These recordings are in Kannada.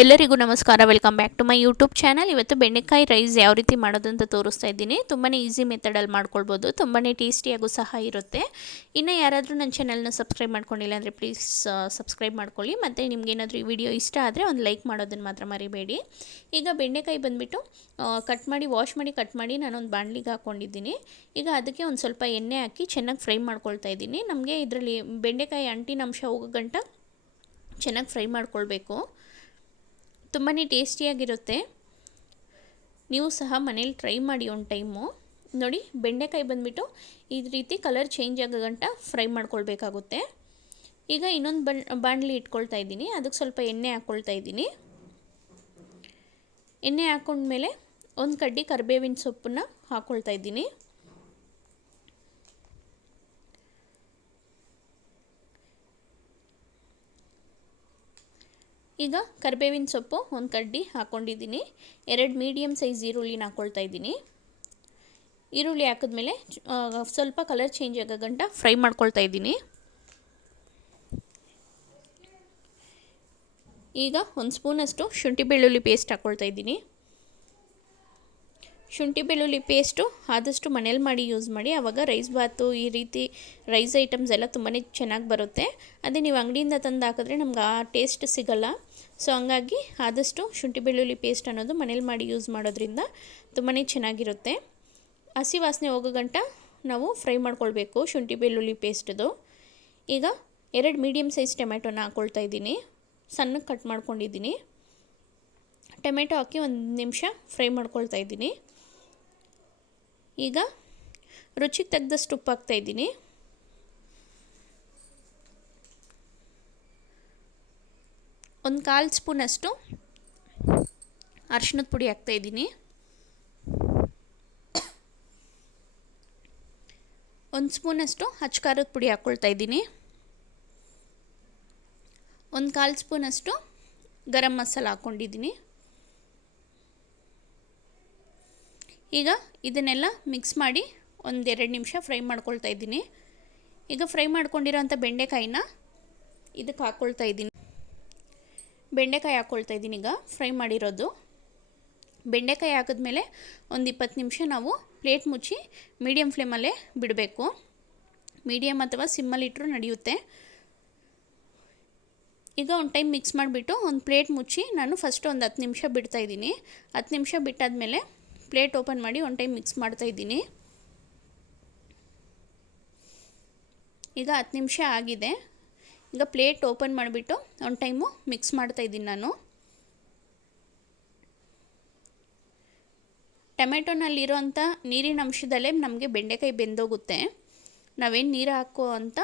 ಎಲ್ಲರಿಗೂ ನಮಸ್ಕಾರ. Welcome back to my YouTube channel. ಇವತ್ತು ಬೆಂಡೆಕಾಯಿ ರೈಸ್ ಯಾವ ರೀತಿ ಮಾಡೋದು ಅಂತ ತೋರಿಸ್ತಾ ಇದ್ದೀನಿ. ತುಂಬಾ ಈಸಿ ಮೆಥಡಲ್ಲಿ ಮಾಡ್ಕೊಳ್ಬೋದು, ತುಂಬಾ ಟೇಸ್ಟಿಯಾಗೂ ಸಹ ಇರುತ್ತೆ. ಇನ್ನು ಯಾರಾದರೂ ನನ್ನ ಚಾನಲ್ನ ಸಬ್ಸ್ಕ್ರೈಬ್ ಮಾಡ್ಕೊಂಡಿಲ್ಲ ಅಂದರೆ ಪ್ಲೀಸ್ ಸಬ್ಸ್ಕ್ರೈಬ್ ಮಾಡ್ಕೊಳ್ಳಿ. ಮತ್ತು ನಿಮಗೇನಾದರೂ ಈ ವಿಡಿಯೋ ಇಷ್ಟ ಆದರೆ ಒಂದು ಲೈಕ್ ಮಾಡೋದನ್ನು ಮಾತ್ರ ಮರಿಬೇಡಿ. ಈಗ ಬೆಂಡೆಕಾಯಿ ಬಂದುಬಿಟ್ಟು ವಾಶ್ ಮಾಡಿ ಕಟ್ ಮಾಡಿ ನಾನೊಂದು ಬಾಣಲಿಗೆ ಹಾಕ್ಕೊಂಡಿದ್ದೀನಿ. ಈಗ ಅದಕ್ಕೆ ಒಂದು ಸ್ವಲ್ಪ ಎಣ್ಣೆ ಹಾಕಿ ಚೆನ್ನಾಗಿ ಫ್ರೈ ಮಾಡ್ಕೊಳ್ತಾ ಇದ್ದೀನಿ. ನಮಗೆ ಇದರಲ್ಲಿ ಬೆಂಡೆಕಾಯಿ ಅಂಟಿನ ಅಂಶ ಹೋಗೋ ಗಂಟ ಚೆನ್ನಾಗಿ ಫ್ರೈ ಮಾಡ್ಕೊಳ್ಬೇಕು. ತುಂಬಾ ಟೇಸ್ಟಿಯಾಗಿರುತ್ತೆ. ನೀವು ಸಹ ಮನೇಲಿ ಟ್ರೈ ಮಾಡಿ ಒಂದು ಟೈಮು. ನೋಡಿ, ಬೆಂಡೆಕಾಯಿ ಬಂದುಬಿಟ್ಟು ಈ ರೀತಿ ಕಲರ್ ಚೇಂಜ್ ಆಗೋ ಗಂಟ ಫ್ರೈ ಮಾಡ್ಕೊಳ್ಬೇಕಾಗುತ್ತೆ. ಈಗ ಇನ್ನೊಂದು ಬಾಣಲಿ ಇಟ್ಕೊಳ್ತಾ ಇದ್ದೀನಿ. ಅದಕ್ಕೆ ಸ್ವಲ್ಪ ಎಣ್ಣೆ ಹಾಕ್ಕೊಳ್ತಾ ಇದ್ದೀನಿ. ಎಣ್ಣೆ ಹಾಕ್ಕೊಂಡ್ಮೇಲೆ ಒಂದು ಕಡ್ಡಿ ಕರಿಬೇವಿನ ಸೊಪ್ಪನ್ನು ಹಾಕ್ಕೊಳ್ತಾ ಇದ್ದೀನಿ. ಈಗ ಕರಿಬೇವಿನ ಸೊಪ್ಪು ಒಂದು ಕಡ್ಡಿ ಹಾಕ್ಕೊಂಡಿದ್ದೀನಿ. 2 ಮೀಡಿಯಮ್ ಸೈಜ್ ಈರುಳ್ಳಿನ ಹಾಕ್ಕೊಳ್ತಾ ಇದ್ದೀನಿ. ಈರುಳ್ಳಿ ಹಾಕಿದ್ಮೇಲೆ ಸ್ವಲ್ಪ ಕಲರ್ ಚೇಂಜ್ ಆಗೋ ಗಂಟ ಫ್ರೈ ಮಾಡ್ಕೊಳ್ತಾ ಇದ್ದೀನಿ. ಈಗ ಒಂದು ಸ್ಪೂನಷ್ಟು ಶುಂಠಿ ಬೆಳ್ಳುಳ್ಳಿ ಪೇಸ್ಟ್ ಹಾಕ್ಕೊಳ್ತಾ ಇದ್ದೀನಿ. ಶುಂಠಿ ಬೆಳ್ಳುಳ್ಳಿ ಪೇಸ್ಟು ಆದಷ್ಟು ಮನೇಲಿ ಮಾಡಿ ಯೂಸ್ ಮಾಡಿ. ಆವಾಗ ರೈಸ್ ಬಾತು ಈ ರೀತಿ ರೈಸ್ ಐಟಮ್ಸ್ ಎಲ್ಲ ತುಂಬಾ ಚೆನ್ನಾಗಿ ಬರುತ್ತೆ. ಅದೇ ನೀವು ಅಂಗಡಿಯಿಂದ ತಂದು ಹಾಕಿದ್ರೆ ನಮ್ಗೆ ಆ ಟೇಸ್ಟ್ ಸಿಗೋಲ್ಲ. ಸೊ ಹಂಗಾಗಿ ಆದಷ್ಟು ಶುಂಠಿ ಬೆಳ್ಳುಳ್ಳಿ ಪೇಸ್ಟ್ ಅನ್ನೋದು ಮನೇಲಿ ಮಾಡಿ ಯೂಸ್ ಮಾಡೋದ್ರಿಂದ ತುಂಬಾ ಚೆನ್ನಾಗಿರುತ್ತೆ. ಹಸಿ ವಾಸನೆ ಹೋಗೋ ಗಂಟ ನಾವು ಫ್ರೈ ಮಾಡ್ಕೊಳ್ಬೇಕು ಶುಂಠಿ ಬೆಳ್ಳುಳ್ಳಿ ಪೇಸ್ಟ್ದು. ಈಗ 2 ಮೀಡಿಯಮ್ ಸೈಜ್ ಟೊಮೆಟೊನ ಹಾಕ್ಕೊಳ್ತಾ ಇದ್ದೀನಿ. ಸಣ್ಣಗೆ ಕಟ್ ಮಾಡ್ಕೊಂಡಿದ್ದೀನಿ. ಟೊಮೆಟೊ ಹಾಕಿ 1 ನಿಮಿಷ ಫ್ರೈ ಮಾಡ್ಕೊಳ್ತಾ ಇದ್ದೀನಿ. ಈಗ ರುಚಿಗೆ ತಕ್ಕದಷ್ಟು ಉಪ್ಪು ಹಾಕ್ತಾಯಿದ್ದೀನಿ. ಒಂದು 1/4 ಸ್ಪೂನಷ್ಟು ಅರಿಶಿಣದ ಪುಡಿ ಹಾಕ್ತಾಯಿದ್ದೀನಿ. 1 ಸ್ಪೂನಷ್ಟು ಅಚ್ಚ ಖಾರದ ಪುಡಿ ಹಾಕ್ಕೊಳ್ತಾ ಇದ್ದೀನಿ. 1/4 ಸ್ಪೂನಷ್ಟು ಗರಂ ಮಸಾಲ ಹಾಕ್ಕೊಂಡಿದ್ದೀನಿ. ಈಗ ಇದನ್ನೆಲ್ಲ ಮಿಕ್ಸ್ ಮಾಡಿ 1-2 ನಿಮಿಷ ಫ್ರೈ ಮಾಡ್ಕೊಳ್ತಾ ಇದ್ದೀನಿ. ಈಗ ಫ್ರೈ ಮಾಡ್ಕೊಂಡಿರೋಂಥ ಬೆಂಡೆಕಾಯಿನ ಇದಕ್ಕೆ ಹಾಕ್ಕೊಳ್ತಾ ಇದ್ದೀನಿ. ಬೆಂಡೆಕಾಯಿ ಹಾಕ್ಕೊಳ್ತಾ ಇದ್ದೀನಿ. ಈಗ ಫ್ರೈ ಮಾಡಿರೋದು ಬೆಂಡೆಕಾಯಿ ಹಾಕಿದ್ಮೇಲೆ ಒಂದು 20 ನಿಮಿಷ ನಾವು ಪ್ಲೇಟ್ ಮುಚ್ಚಿ ಮೀಡಿಯಮ್ ಫ್ಲೇಮಲ್ಲೇ ಬಿಡಬೇಕು. ಮೀಡಿಯಮ್ ಅಥವಾ ಸಿಮ್ಮಲ್ಲಿ ಇಟ್ಟರೂ ನಡೆಯುತ್ತೆ. ಈಗ ಒಂದು ಟೈಮ್ ಮಿಕ್ಸ್ ಮಾಡಿಬಿಟ್ಟು ಒಂದು ಪ್ಲೇಟ್ ಮುಚ್ಚಿ ನಾನು ಫಸ್ಟು ಒಂದು 10 ನಿಮಿಷ ಬಿಡ್ತಾಯಿದ್ದೀನಿ. 10 ನಿಮಿಷ ಬಿಟ್ಟಾದಮೇಲೆ ಪ್ಲೇಟ್ ಓಪನ್ ಮಾಡಿ ಒಂದು ಟೈಮ್ ಮಿಕ್ಸ್ ಮಾಡ್ತಾಯಿದ್ದೀನಿ. ಈಗ 10 ನಿಮಿಷ ಆಗಿದೆ. ಈಗ ಪ್ಲೇಟ್ ಓಪನ್ ಮಾಡಿಬಿಟ್ಟು ಒಂದು ಟೈಮು ಮಿಕ್ಸ್ ಮಾಡ್ತಾಯಿದ್ದೀನಿ ನಾನು. ಟೊಮೆಟೊನಲ್ಲಿರೋಂಥ ನೀರಿನ ಅಂಶದಲ್ಲೇ ನಮಗೆ ಬೆಂಡೆಕಾಯಿ ಬೆಂದೋಗುತ್ತೆ. ನಾವೇನು ನೀರು ಹಾಕೋ ಅಂತ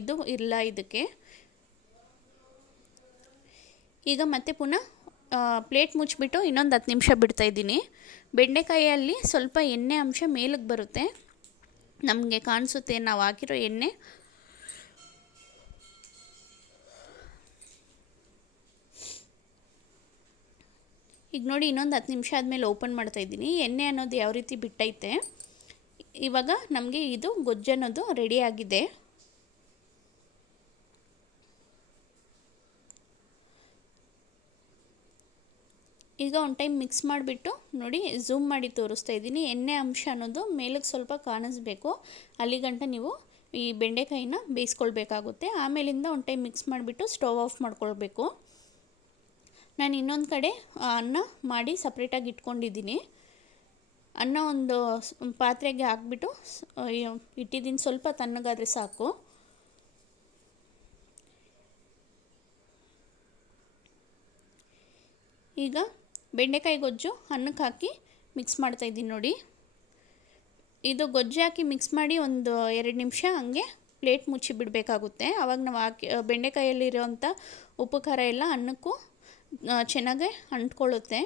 ಇದು ಇಲ್ಲ ಇದಕ್ಕೆ. ಈಗ ಮತ್ತೆ ಪುನಃ ಪ್ಲೇಟ್ ಮುಚ್ಚಿಬಿಟ್ಟು ಇನ್ನೊಂದು 10 ನಿಮಿಷ ಬಿಡ್ತಾಯಿದ್ದೀನಿ. ಬೆಂಡೆಕಾಯಲ್ಲಿ ಸ್ವಲ್ಪ ಎಣ್ಣೆ ಅಂಶ ಮೇಲಕ್ಕೆ ಬರುತ್ತೆ, ನಮಗೆ ಕಾಣಿಸುತ್ತೆ ನಾವು ಹಾಕಿರೋ ಎಣ್ಣೆ. ಈಗ ನೋಡಿ, ಇನ್ನೊಂದು 10 ನಿಮಿಷ ಆದಮೇಲೆ ಓಪನ್ ಮಾಡ್ತಾಯಿದ್ದೀನಿ. ಎಣ್ಣೆ ಅನ್ನೋದು ಯಾವ ರೀತಿ ಬಿಟ್ಟೈತೆ. ಇವಾಗ ನಮಗೆ ಇದು ಗೊಜ್ಜು ಅನ್ನೋದು ರೆಡಿಯಾಗಿದೆ. ಈಗ ಒಂದು ಟೈಮ್ ಮಿಕ್ಸ್ ಮಾಡಿಬಿಟ್ಟು ನೋಡಿ, ಝೂಮ್ ಮಾಡಿ ತೋರಿಸ್ತಾ ಇದ್ದೀನಿ. ಎಣ್ಣೆ ಅಂಶ ಅನ್ನೋದು ಮೇಲಕ್ಕೆ ಸ್ವಲ್ಪ ಕಾಣಿಸ್ಬೇಕು. ಅಲ್ಲಿಗಂಟ ನೀವು ಈ ಬೆಂಡೆಕಾಯಿನ ಬೇಯಿಸ್ಕೊಳ್ಬೇಕಾಗುತ್ತೆ. ಆಮೇಲಿಂದ ಒಂದು ಟೈಮ್ ಮಿಕ್ಸ್ ಮಾಡಿಬಿಟ್ಟು ಸ್ಟವ್ ಆಫ್ ಮಾಡ್ಕೊಳ್ಬೇಕು. ನಾನು ಇನ್ನೊಂದು ಕಡೆ ಅನ್ನ ಮಾಡಿ ಸಪ್ರೇಟಾಗಿ ಇಟ್ಕೊಂಡಿದ್ದೀನಿ. ಅನ್ನ ಒಂದು ಪಾತ್ರೆಗೆ ಹಾಕ್ಬಿಟ್ಟು ಇಟ್ಟಿದ್ದೀನಿ. ಸ್ವಲ್ಪ ತಣ್ಣಗಾದರೆ ಸಾಕು. ಈಗ ಬೆಂಡೆಕಾಯಿ ಗೊಜ್ಜು ಅನ್ನಕ್ಕೆ ಹಾಕಿ ಮಿಕ್ಸ್ ಮಾಡ್ತಾಯಿದ್ದೀನಿ. ನೋಡಿ, ಇದು ಗೊಜ್ಜು ಹಾಕಿ ಮಿಕ್ಸ್ ಮಾಡಿ ಒಂದು 2 ನಿಮಿಷ ಹಂಗೆ ಪ್ಲೇಟ್ ಮುಚ್ಚಿ ಬಿಡಬೇಕಾಗುತ್ತೆ. ಆವಾಗ ನಾವು ಬೆಂಡೆಕಾಯಲ್ಲಿರೋಂಥ ಉಪ್ಪು ಖಾರ ಎಲ್ಲ ಅನ್ನಕ್ಕೂ ಚೆನ್ನಾಗೇ ಅಂಟ್ಕೊಳ್ಳುತ್ತೆ.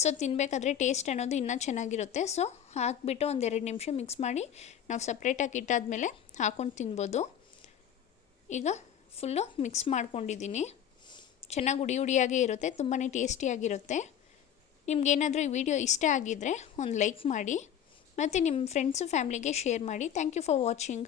ಸೊ ತಿನ್ನಬೇಕಾದ್ರೆ ಟೇಸ್ಟ್ ಅನ್ನೋದು ಇನ್ನೂ ಚೆನ್ನಾಗಿರುತ್ತೆ. ಸೊ ಹಾಕಿಬಿಟ್ಟು ಒಂದು 2 ನಿಮಿಷ ಮಿಕ್ಸ್ ಮಾಡಿ ನಾವು ಸಪ್ರೇಟಾಗಿ ಇಟ್ಟಾದಮೇಲೆ ಹಾಕ್ಕೊಂಡು ತಿನ್ಬೋದು. ಈಗ ಫುಲ್ಲು ಮಿಕ್ಸ್ ಮಾಡ್ಕೊಂಡಿದ್ದೀನಿ. ಚೆನ್ನಾಗಿ ಹುಡಿಯಾಗೇ ಇರುತ್ತೆ, ತುಂಬಾ ಟೇಸ್ಟಿಯಾಗಿರುತ್ತೆ. ನಿಮಗೇನಾದರೂ ಈ ವಿಡಿಯೋ ಇಷ್ಟ ಆಗಿದ್ದರೆ ಒಂದು ಲೈಕ್ ಮಾಡಿ ಮತ್ತು ನಿಮ್ಮ ಫ್ರೆಂಡ್ಸು ಫ್ಯಾಮ್ಲಿಗೆ ಶೇರ್ ಮಾಡಿ. Thank you for watching.